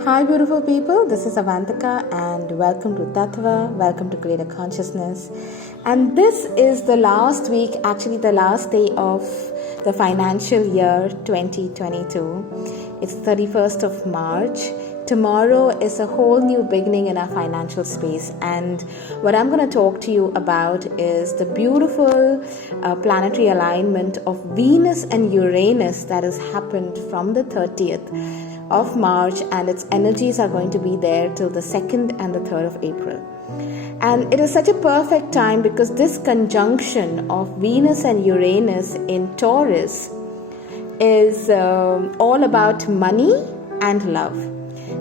Hi beautiful people, this is Avantika and welcome to Tattva, welcome to Greater Consciousness. And this is the last week, actually the last day of the financial year 2022. It's 31st of March. Tomorrow is a whole new beginning in our financial space, and what I'm going to talk to you about is the beautiful planetary alignment of Venus and Uranus that has happened from the 30th of March, and its energies are going to be there till the 2nd and the 3rd of April. And it is such a perfect time because this conjunction of Venus and Uranus in Taurus is all about money and love.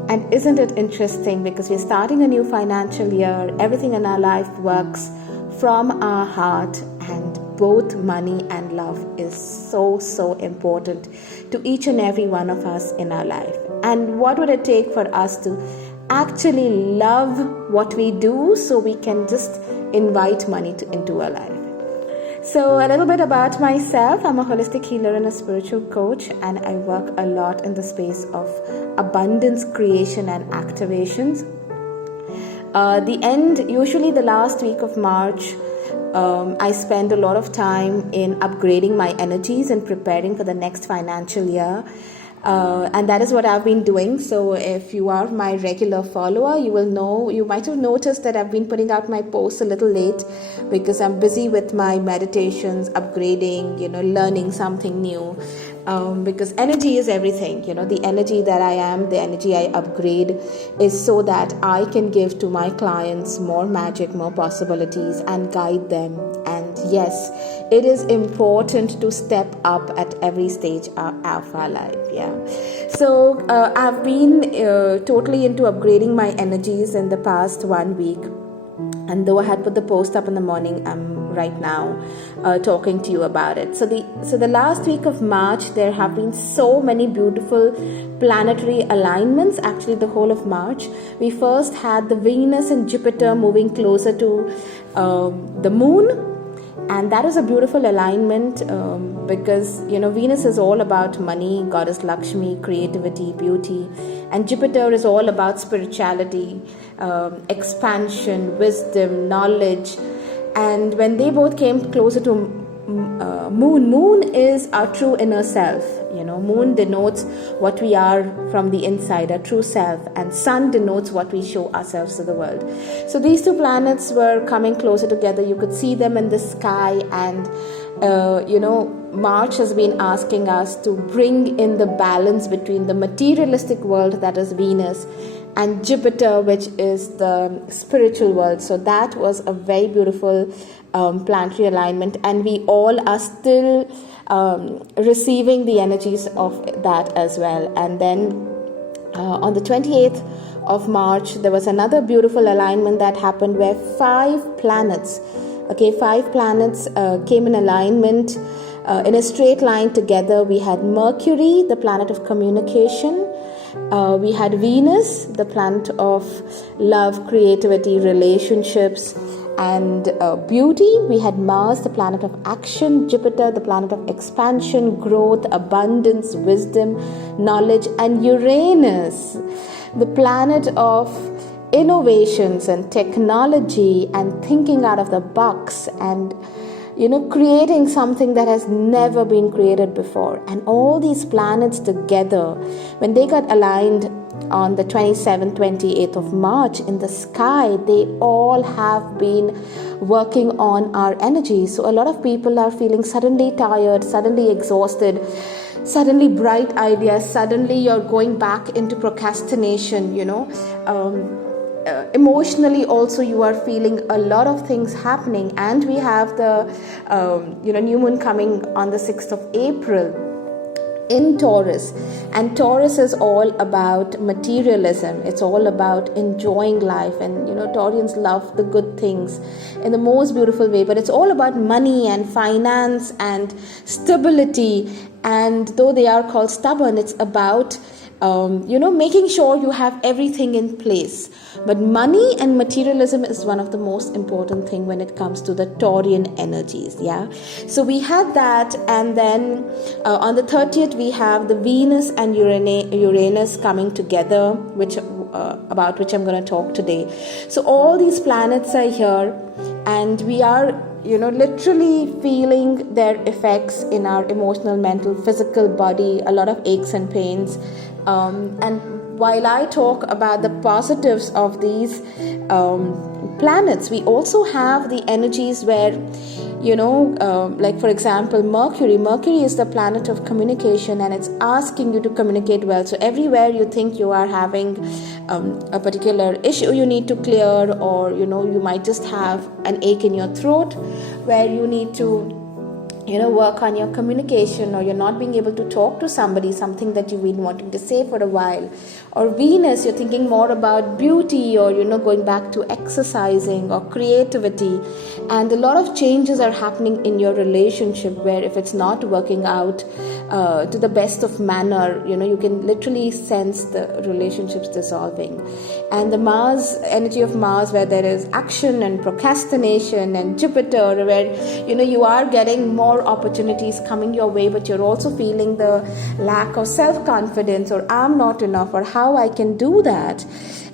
And isn't it interesting, because we're starting a new financial year, everything in our life works from our heart, and both money and love is so important to each and every one of us in our life. And what would it take for us to actually love what we do so we can just invite money into our life? So a little bit about myself. I'm a holistic healer and a spiritual coach, and I work a lot in the space of abundance creation and activations. Usually the last week of March, I spend a lot of time in upgrading my energies and preparing for the next financial year. And that is what I've been doing. So if you are my regular follower, you might have noticed that I've been putting out my posts a little late because I'm busy with my meditations, upgrading, learning something new. Because energy is everything, the energy that I am, the energy I upgrade is so that I can give to my clients more magic, more possibilities, and guide them. And yes, it is important to step up at every stage of our life. So I've been totally into upgrading my energies in the past 1 week. And though I had put the post up in the morning, I'm right now talking to you about it. So the last week of March, there have been so many beautiful planetary alignments. Actually, the whole of March, we first had the Venus and Jupiter moving closer to the moon. And that is a beautiful alignment because, Venus is all about money, goddess Lakshmi, creativity, beauty. And Jupiter is all about spirituality, expansion, wisdom, knowledge. And when they both came closer to moon is our true inner self. Moon denotes what we are from the inside, our true self, and sun denotes what we show ourselves to the world. So these two planets were coming closer together. You could see them in the sky, and March has been asking us to bring in the balance between the materialistic world, that is Venus, and Jupiter, which is the spiritual world. So that was a very beautiful planetary alignment, and we all are still receiving the energies of that as well. And then on the 28th of March, there was another beautiful alignment that happened where five planets came in alignment in a straight line together. We had Mercury, the planet of communication. We had Venus, the planet of love, creativity, relationships, and beauty. We had Mars, the planet of action, Jupiter, the planet of expansion, growth, abundance, wisdom, knowledge, and Uranus, the planet of innovations and technology and thinking out of the box and creating something that has never been created before. And all these planets together, when they got aligned on the 27th, 28th of March in the sky, they all have been working on our energy. So a lot of people are feeling suddenly tired, suddenly exhausted, suddenly bright ideas, suddenly you're going back into procrastination, emotionally also you are feeling a lot of things happening. And we have the new moon coming on the 6th of April in Taurus, and Taurus is all about materialism. It's all about enjoying life, and Taurians love the good things in the most beautiful way, but it's all about money and finance and stability. And though they are called stubborn, it's about making sure you have everything in place. But money and materialism is one of the most important thing when it comes to the Taurian energies. Yeah, so we had that, and then on the 30th we have the Venus and Uranus coming together, which about which I'm going to talk today. So all these planets are here, and we are literally feeling their effects in our emotional, mental, physical body, a lot of aches and pains. And while I talk about the positives of these planets, we also have the energies where, like for example, Mercury is the planet of communication, and it's asking you to communicate well. So everywhere you think you are having a particular issue you need to clear, or you might just have an ache in your throat where you need to work on your communication, or you're not being able to talk to somebody, something that you've been wanting to say for a while. Or Venus, you're thinking more about beauty, or going back to exercising or creativity. And a lot of changes are happening in your relationship, where if it's not working out to the best of manner, you can literally sense the relationships dissolving. And the Mars, energy of Mars, where there is action and procrastination, and Jupiter, where you are getting more opportunities coming your way, but you're also feeling the lack of self-confidence, or I'm not enough, or how I can do that.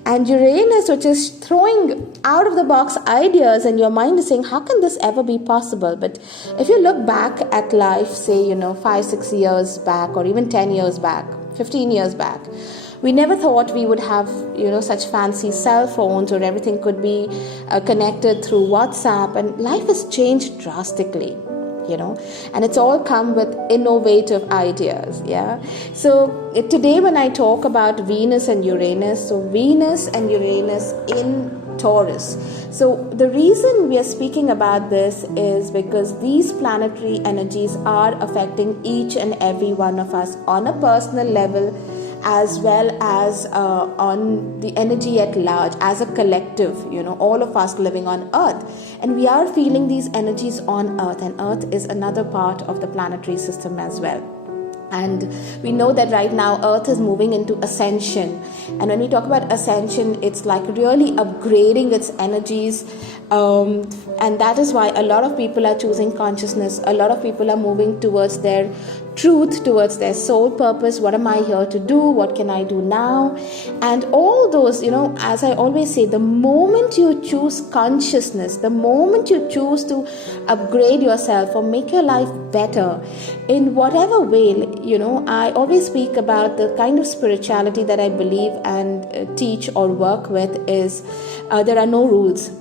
And Uranus, which is throwing out of the box ideas, and your mind is saying, how can this ever be possible? But if you look back at life, say 5-6 years back, or even 10 years back, 15 years back, we never thought we would have such fancy cell phones, or everything could be connected through WhatsApp, and life has changed drastically. And it's all come with innovative ideas. Yeah. So today when I talk about Venus and Uranus, so Venus and Uranus in Taurus. So the reason we are speaking about this is because these planetary energies are affecting each and every one of us on a personal level, as well as on the energy at large, as a collective, all of us living on Earth. And we are feeling these energies on Earth, and Earth is another part of the planetary system as well. And we know that right now Earth is moving into ascension. And when we talk about ascension, it's like really upgrading its energies. And that is why a lot of people are choosing consciousness. A lot of people are moving towards their truth, towards their soul purpose. What am I here to do? What can I do now? And all those, as I always say, the moment you choose consciousness, the moment you choose to upgrade yourself or make your life better in whatever way, I always speak about the kind of spirituality that I believe and teach or work with is there are no rules.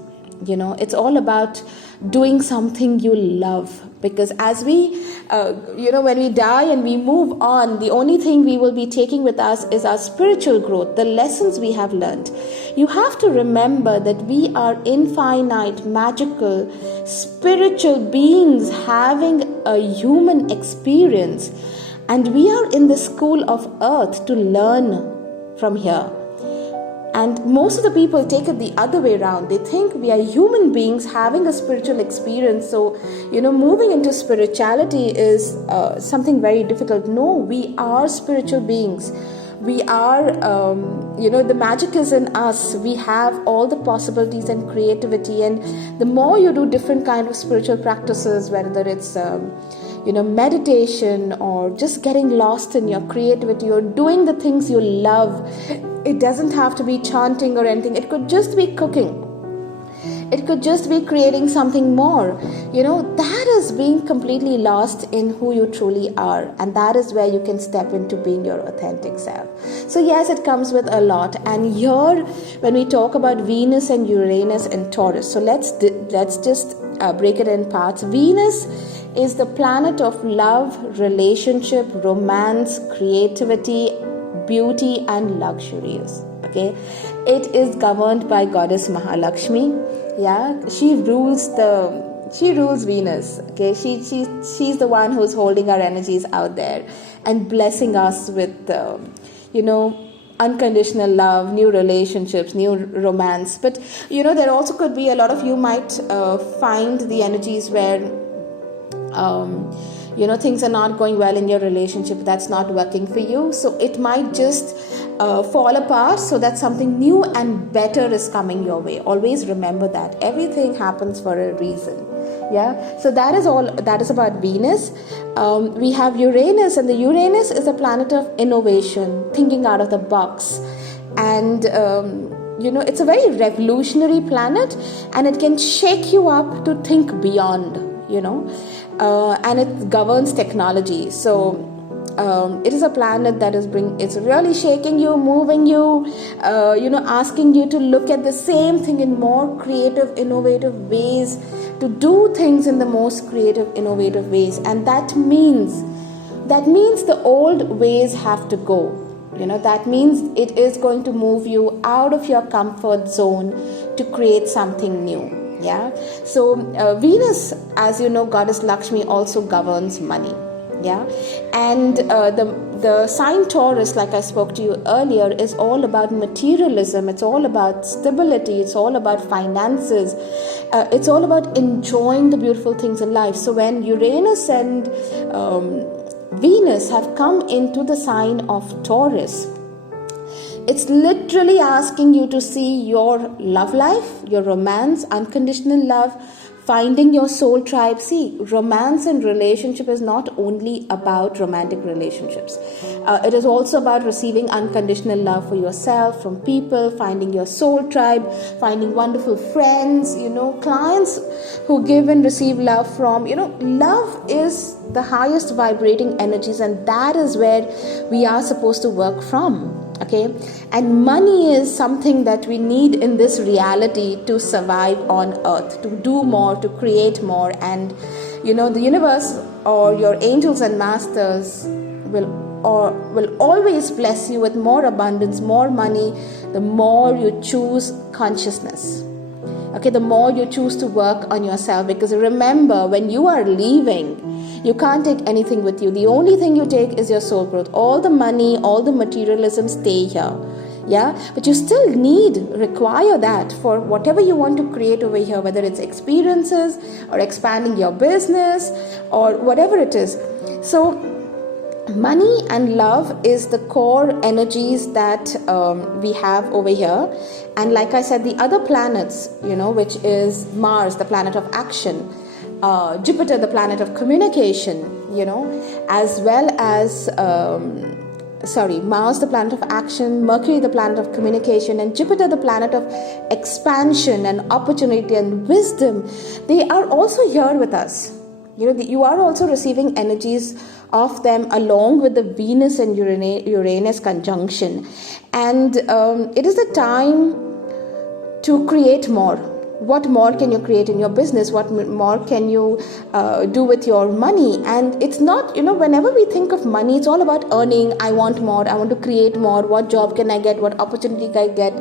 It's all about doing something you love. Because as we, when we die and we move on, the only thing we will be taking with us is our spiritual growth, the lessons we have learned. You have to remember that we are infinite, magical, spiritual beings having a human experience. And we are in the school of Earth to learn from here. And most of the people take it the other way around. They think we are human beings having a spiritual experience. So, moving into spirituality is something very difficult. No, we are spiritual beings. We are, the magic is in us. We have all the possibilities and creativity. And the more you do different kind of spiritual practices, whether it's meditation, or just getting lost in your creativity, or doing the things you love. It doesn't have to be chanting or anything. It could just be cooking. It could just be creating something more. That is being completely lost in who you truly are. And that is where you can step into being your authentic self. So yes, it comes with a lot. And here, when we talk about Venus and Uranus and Taurus, so let's just break it in parts. Venus is the planet of love, relationship, romance, creativity, beauty, and luxuries. Okay, it is governed by goddess Mahalakshmi. Yeah, she rules Venus. Okay, she's the one who's holding our energies out there and blessing us with unconditional love, new relationships, new romance. But there also could be a lot of you might find the energies where things are not going well in your relationship, that's not working for you, so it might just fall apart, so that something new and better is coming your way. Always remember that everything happens for a reason. So that is about Venus. We have Uranus, and the Uranus is a planet of innovation, thinking out of the box, and it's a very revolutionary planet, and it can shake you up to think beyond, and it governs technology. So it is a planet that it's really shaking you, moving you, asking you to look at the same thing in more creative, innovative ways, to do things in the most creative, innovative ways. And that means the old ways have to go. That means it is going to move you out of your comfort zone to create something new. So Venus, as you know, goddess Lakshmi also governs money. And the sign Taurus, like I spoke to you earlier, is all about materialism. It's all about stability. It's all about finances. It's all about enjoying the beautiful things in life. So when Uranus and Venus have come into the sign of Taurus, it's literally asking you to see your love life, your romance, unconditional love, finding your soul tribe. See, romance and relationship is not only about romantic relationships. It is also about receiving unconditional love for yourself, from people, finding your soul tribe, finding wonderful friends, clients who give and receive love from. Love is the highest vibrating energies, and that is where we are supposed to work from. Okay, and money is something that we need in this reality to survive on earth, to do more, to create more. And the universe or your angels and masters will always bless you with more abundance, more money, the more you choose consciousness. Okay, the more you choose to work on yourself, because remember, when you are leaving, you can't take anything with you. The only thing you take is your soul growth. All the money, all the materialism stay here. But you still require that for whatever you want to create over here, whether it's experiences or expanding your business or whatever it is. So money and love is the core energies that we have over here. And like I said, the other planets, which is Mars, the planet of action, Jupiter, the planet of communication, as well as Mars, the planet of action, Mercury, the planet of communication, and Jupiter, the planet of expansion and opportunity and wisdom. They are also here with us. You are also receiving energies of them, along with the Venus and Uranus conjunction. And it is the time to create more. What more can you create in your business? What more can you do with your money? And it's not, whenever we think of money, it's all about earning. I want more. I want to create more. What job can I get? What opportunity can I get?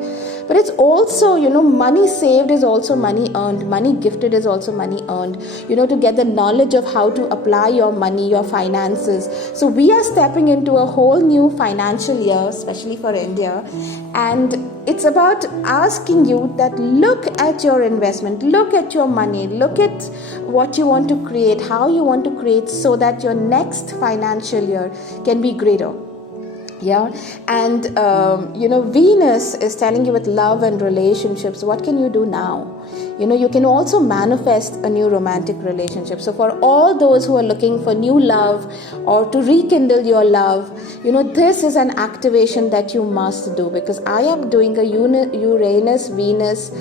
But it's also, money saved is also money earned. Money gifted is also money earned. To get the knowledge of how to apply your money, your finances. So we are stepping into a whole new financial year, especially for India. And it's about asking you that look at your investment, look at your money, look at what you want to create, how you want to create, so that your next financial year can be greater. And Venus is telling you with love and relationships, what can you do now? You can also manifest a new romantic relationship. So for all those who are looking for new love or to rekindle your love, this is an activation that you must do, because I am doing a Uranus-Venus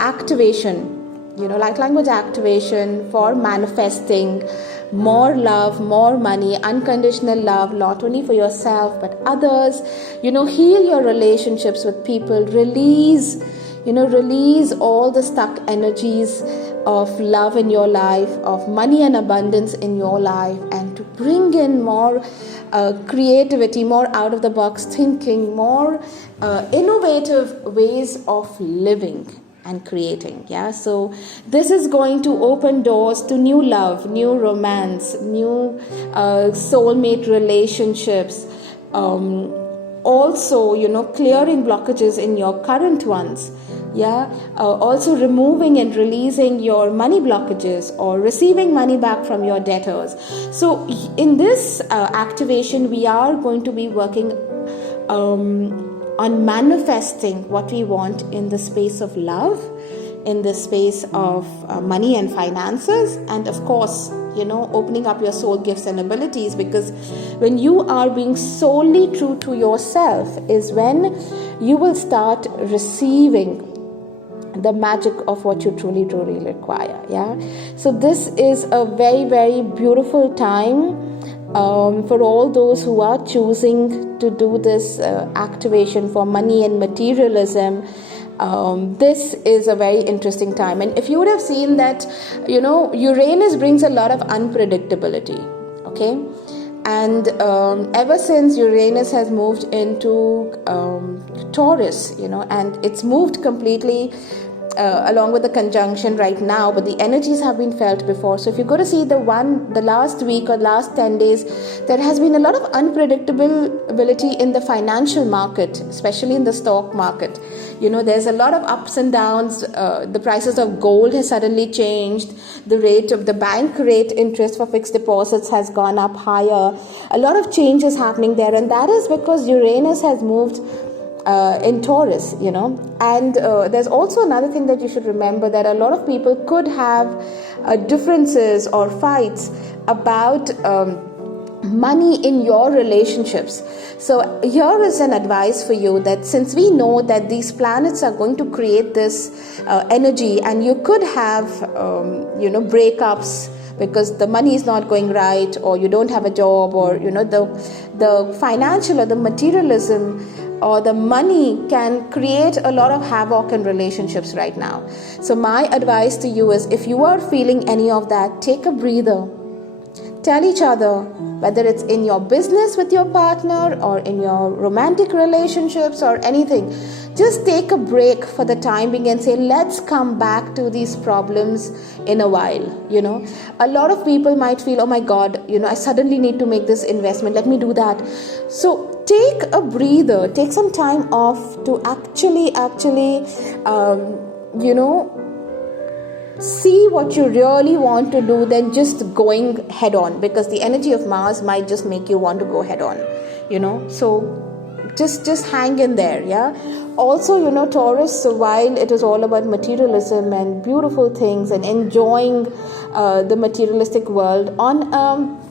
activation, light language activation for manifesting more love, more money, unconditional love, not only for yourself but others. Heal your relationships with people, release all the stuck energies of love in your life, of money and abundance in your life, and to bring in more creativity, more out of the box thinking, more innovative ways of living and creating. So this is going to open doors to new love, new romance, new soulmate relationships, also clearing blockages in your current ones, Also removing and releasing your money blockages or receiving money back from your debtors. So in this activation, we are going to be working on manifesting what we want in the space of love, in the space of money and finances, and of course, opening up your soul gifts and abilities, because when you are being solely true to yourself is when you will start receiving the magic of what you truly require. So this is a very, very beautiful time for all those who are choosing to do this activation for money and materialism. This is a very interesting time, and if you would have seen that, Uranus brings a lot of unpredictability, okay? And ever since Uranus has moved into Taurus, and it's moved completely along with the conjunction right now, but the energies have been felt before. So if you go to see the last week or last 10 days, there has been a lot of unpredictability in the financial market, especially in the stock market. There's a lot of ups and downs. The prices of gold has suddenly changed. The rate of the bank rate interest for fixed deposits has gone up higher. A lot of change is happening there, and that is because Uranus has moved in Taurus, and there's also another thing that you should remember, that a lot of people could have differences or fights about money in your relationships. So here is an advice for you, that since we know that these planets are going to create this energy, and you could have breakups because the money is not going right, or you don't have a job, or the financial or the materialism or the money can create a lot of havoc in relationships right now. So my advice to you is, if you are feeling any of that, take a breather. Tell each other, whether it's in your business with your partner or in your romantic relationships or anything, just take a break for the time being and say, let's come back to these problems in a while. A lot of people might feel, oh my God, I suddenly need to make this investment, let me do that. So take a breather, take some time off to actually see what you really want to do than just going head on, because the energy of Mars might just make you want to go head on, so just hang in there. Also, Taurus, so while it is all about materialism and beautiful things and enjoying the materialistic world on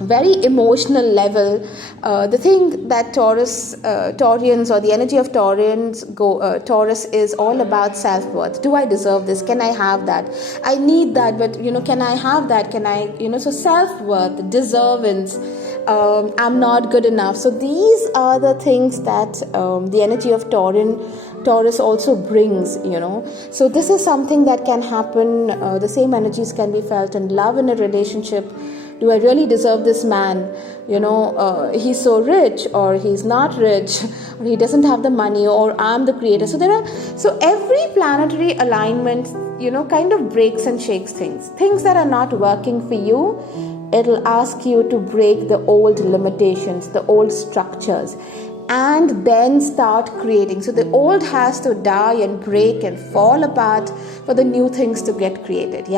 very emotional level, the thing that Taurians, or the energy of Taurus is all about self-worth. Do I deserve this? Can I have that? I need that, but can I have that? Can I, so self-worth, deservance, I'm not good enough. So these are the things that the energy of Taurus also brings, So this is something that can happen. The same energies can be felt in love, in a relationship. Do I really deserve this man? He's so rich, or he's not rich, or he doesn't have the money, or I'm the creator. So every planetary alignment, kind of breaks and shakes things that are not working for you. It'll ask you to break the old limitations, the old structures, and then start creating. So the old has to die and break and fall apart for the new things to get created.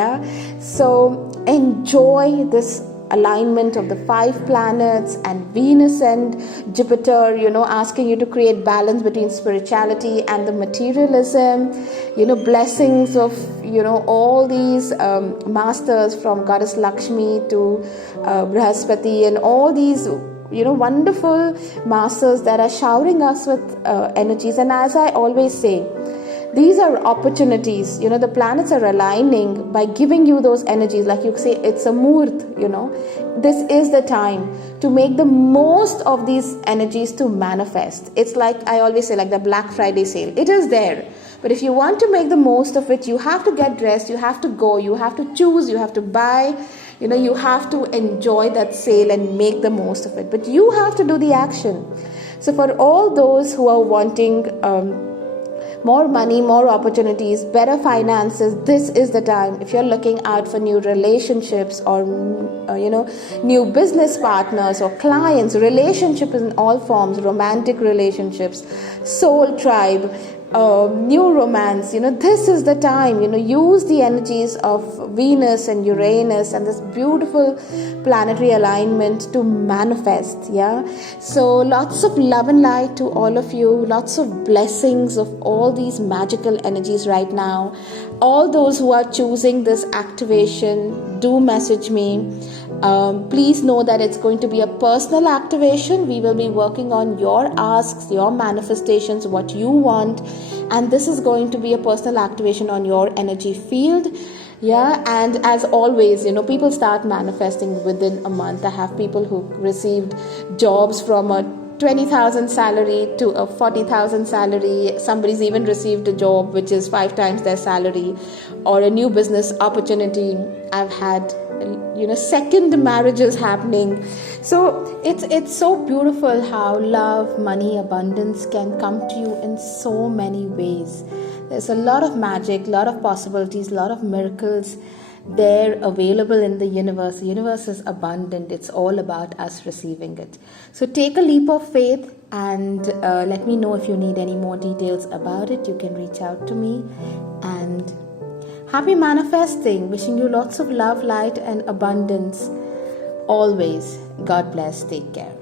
So enjoy this alignment of the 5 planets and Venus and Jupiter, asking you to create balance between spirituality and the materialism, blessings of, all these masters, from Goddess Lakshmi to Brihaspati, and all these, wonderful masters that are showering us with energies. And as I always say, these are opportunities, the planets are aligning by giving you those energies. Like you say, it's a muhurt, this is the time to make the most of these energies to manifest. It's like, I always say, like the Black Friday sale, it is there. But if you want to make the most of it, you have to get dressed, you have to go, you have to choose, you have to buy, you have to enjoy that sale and make the most of it. But you have to do the action. So for all those who are wanting more money, more opportunities, better finances, this is the time. If you're looking out for new relationships or new business partners or clients, relationships in all forms, romantic relationships, soul tribe, new romance. This is the time. Use the energies of Venus and Uranus and this beautiful planetary alignment to manifest. Yeah. So lots of love and light to all of you. Lots of blessings of all these magical energies right now. All those who are choosing this activation, do message me. Please know that it's going to be a personal activation. We will be working on your asks, your manifestations, what you want, and this is going to be a personal activation on your energy field. Yeah, and as always, people start manifesting within a month. I have people who received jobs from a 20,000 salary to a 40,000 salary. Somebody's even received a job which is 5 times their salary, or a new business opportunity. I've had second marriages happening. So it's so beautiful how love, money, abundance can come to you in so many ways. There's a lot of magic, a lot of possibilities, a lot of miracles there available in the universe. The universe is abundant. It's all about us receiving it. So take a leap of faith and let me know if you need any more details about it. You can reach out to me. And happy manifesting. Wishing you lots of love, light and abundance always. God bless. Take care.